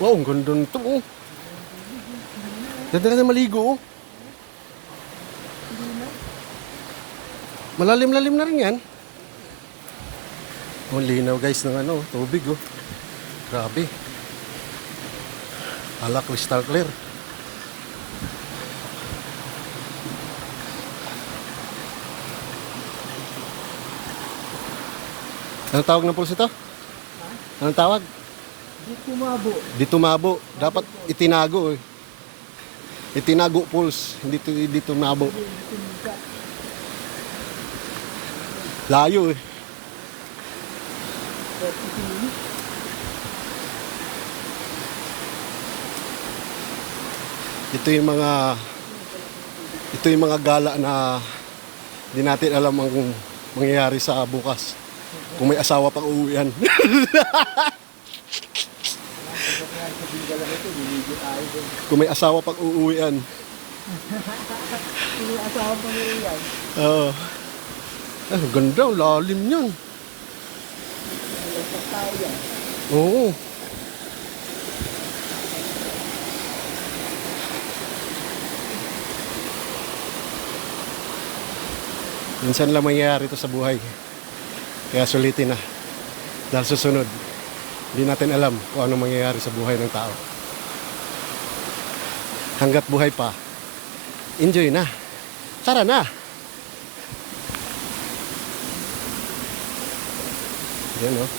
Wow, ang ganda nito, oh. Ganda na maligo, oh. Malalim-lalim na rin yan. Oh, linaw guys ng ano, tubig, oh. Grabe. Ala, crystal clear. Anong tawag ng pulse ito? Anong tawag? Di tumabo. Di tumabo. Dapat itinago, eh. Itinago pulse, hindi tumabo. Layo, eh. Ito yung mga gala na hindi natin alam ang mangyayari sa bukas. Kung may asawa pang uuwian. Kung may asawa pang uuwian. May asawa pa nila yan. Oo. Ang ganda, ang lalim niyan. Malagpas tao yan. Oo. Minsan lang mangyayari ito sa buhay. Kaya sulitin na. Dahil susunod, hindi natin alam kung ano mangyayari sa buhay ng tao. Hanggat buhay pa, enjoy na. Tara na. Yan, oh.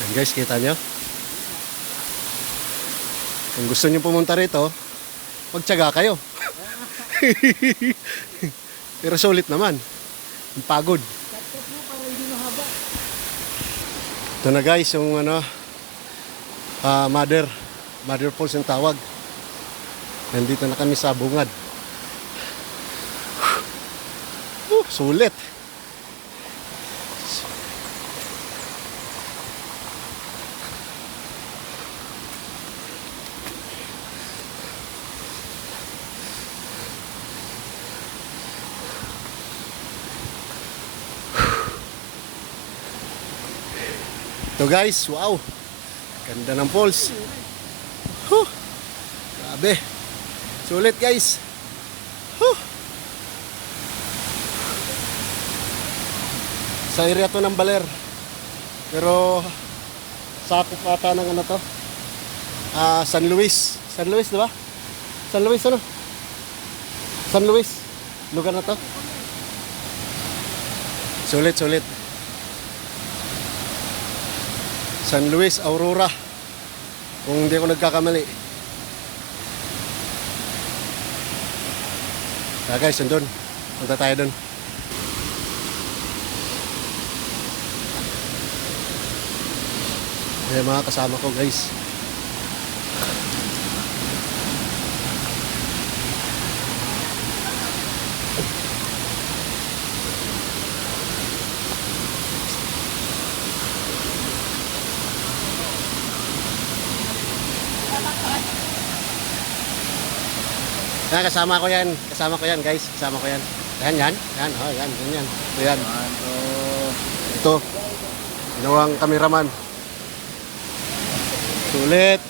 Yan guys, kita nyo? Kung gusto nyo pumunta rito, magtiyaga kayo. Pero sulit naman. Ang pagod. Cut mo para hindi mahaba. Ito na guys, yung ano, mother falls yung tawag. Nandito na kami sa bungad. Sulit. Ito guys, wow. Ganda ng falls. Grabe. Sulit guys. Sa area to ng Baler. Pero sakop ata ng ano to? San Luis. San Luis, di ba? San Luis ano? San Luis. Lugar na to. Sulit. San Luis, Aurora. Kung hindi ako nagkakamali. Guys, yun doon. Punta tayo doon. Ayan mga kasama ko guys. Yan, kasama ko yan guys, kasama ko yan. Yan, oh, yan. Ayan. Ito, ginawang kameraman. Sulit.